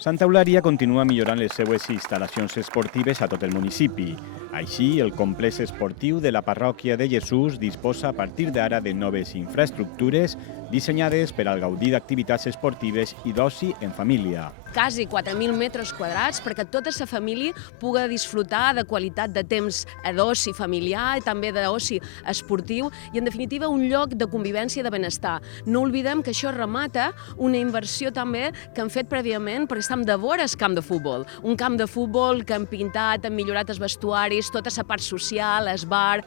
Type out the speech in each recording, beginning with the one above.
Santa Eulària continua millorant les seues instal·lacions esportives a tot el municipi. Així, el complex esportiu de la parròquia de Jesús disposa a partir d'ara de noves infraestructures dissenyades per al gaudir d'activitats esportives i d'oci en família. Quasi 4.000 metres quadrats perquè tota la família pugui disfrutar de qualitat de temps d'oci familiar i també d'oci esportiu i, en definitiva, un lloc de convivència i de benestar. No oblidem que això remata una inversió també que han fet prèviament perquè estem de vora el camp de futbol. Un camp de futbol que han pintat, han millorat els vestuaris, tota la part social, el bar.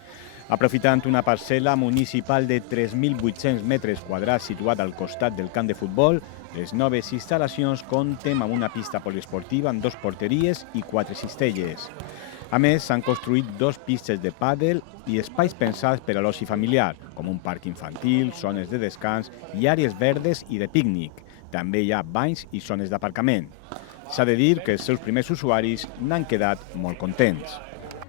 Aprofitant una parcel·la municipal de 3.800 metres quadrats situada al costat del camp de futbol, les noves instal·lacions compten amb una pista poliesportiva amb 2 porteries i 4 cistelles. A més, s'han construït 2 pistes de pàdel i espais pensats per a l'oci familiar, com un parc infantil, zones de descans i àrees verdes i de pícnic. També hi ha banys i zones d'aparcament. S'ha de dir que els seus primers usuaris n'han quedat molt contents.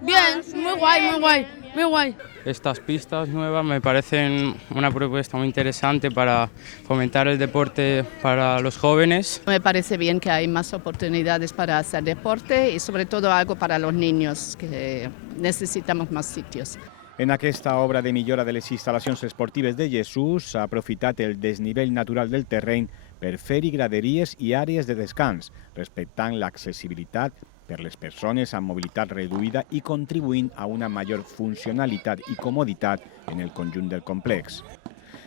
Bien, muy guay, muy guay, muy guay. Estas pistas nuevas me parecen una propuesta muy interesante para fomentar el deporte para los jóvenes. Me parece bien que hay más oportunidades para hacer deporte y sobre todo algo para los niños, que necesitamos más sitios. En aquesta obra de millora de les instal·lacions esportives de Jesús s'ha aprofitat el desnivell natural del terreny per fer-hi graderies i àrees de descans, respectant l'accessibilitat per les persones amb mobilitat reduïda i contribuint a una major funcionalitat i comoditat en el conjunt del complex.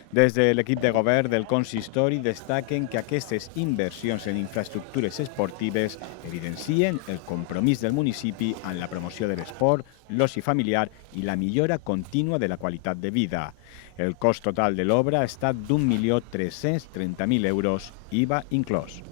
Des de l'equip de govern del consistori destaquen que aquestes inversions en infraestructures esportives evidencien el compromís del municipi en la promoció de l'esport, l'oci familiar i la millora contínua de la qualitat de vida. El cost total de l'obra ha estat d'1.330.000 euros, IVA inclòs.